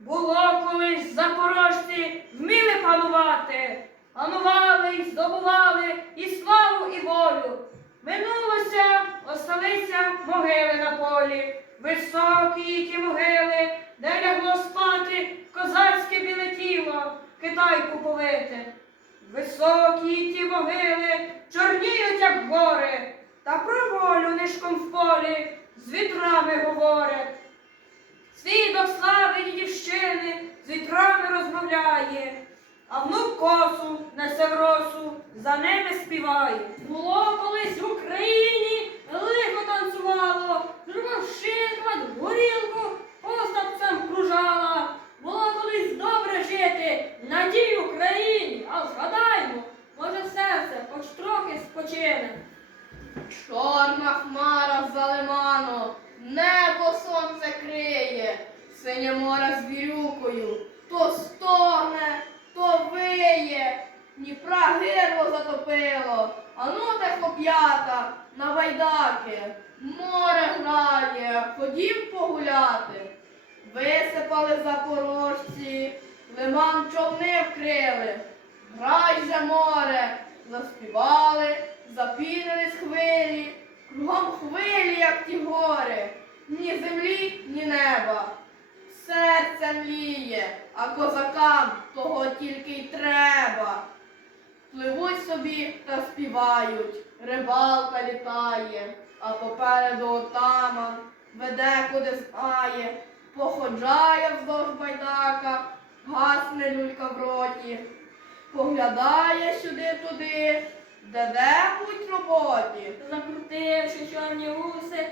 Було колись запорожці вміли панувати, панували й здобували і славу, і волю. Минулося, осталися могили на полі, високі які могили, де лягло спати козацьке біле тіло, китайку повити. Високі ті могили чорніють, як гори, та про волю нишком в полі з вітрами говорять. Свідок слави дідівщини з вітрами розмовляє, а внук косу несе в росу, за ними співає. Було колись в Україні синє море з вірюкою, то стогне, то виє, Дніпра гирло затопило, а ну те хлоп'ята на байдаки, море грає, ходім погуляти. Висипали запорожці, лиман човни вкрили, грай же море, заспівали, запінились хвилі, кругом хвилі, як ті гори, ні землі, ні неба. Серце а козакам того тільки й треба. Пливуть собі та співають, рибалка літає, а попереду отаман веде куди знає, походжає вздовж байдака, гасне люлька в роті, поглядає сюди-туди, де де-будь роботі. Закрутивши чорні вуси,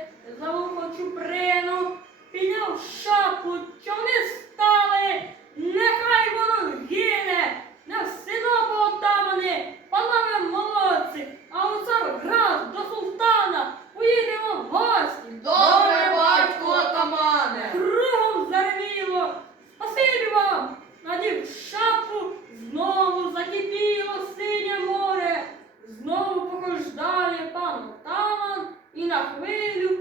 Нуждає пан отаман і на хвилю.